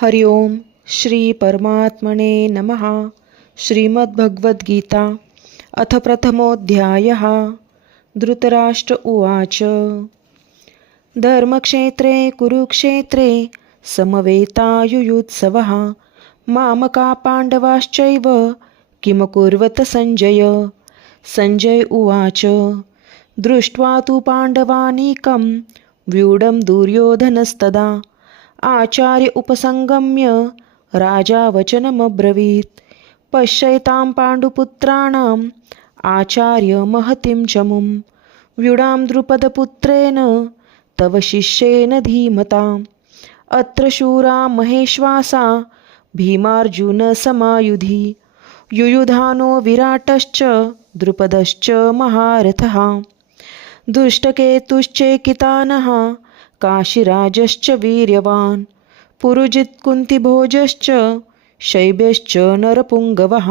हरि ओम श्री परमात्मने नमः। श्रीमद्भगवद्गीता अथ प्रथमोऽध्यायः। धृतराष्ट्र उवाच। धर्मक्षेत्रे, कुरुक्षेत्रे समवेतायुयुत्सवः। मामका पाण्डवाश्चैव किमकुर्वत सञ्जय सञ्जय उवाच। दृष्ट्वा तु पाण्डवानीकं व्यूढं दुर्योधनस्तदा आचार्य उपसङ्गम्य राजा वचनमब्रवीत् पश्यैतां पाण्डुपुत्राणाम् आचार्य महतीं चमुं व्युडां द्रुपदपुत्रेण तव शिष्येन धीमताम्। अत्र शूरा महेश्वासा भीमार्जुनसमायुधि युयुधानो विराटश्च द्रुपदश्च महारथः। दुष्टकेतुश्चेकितानः काशीराजश्च वीर्यवान् पुरुजित्कुन्तिभोजश्च शैब्य नरपुङ्गवः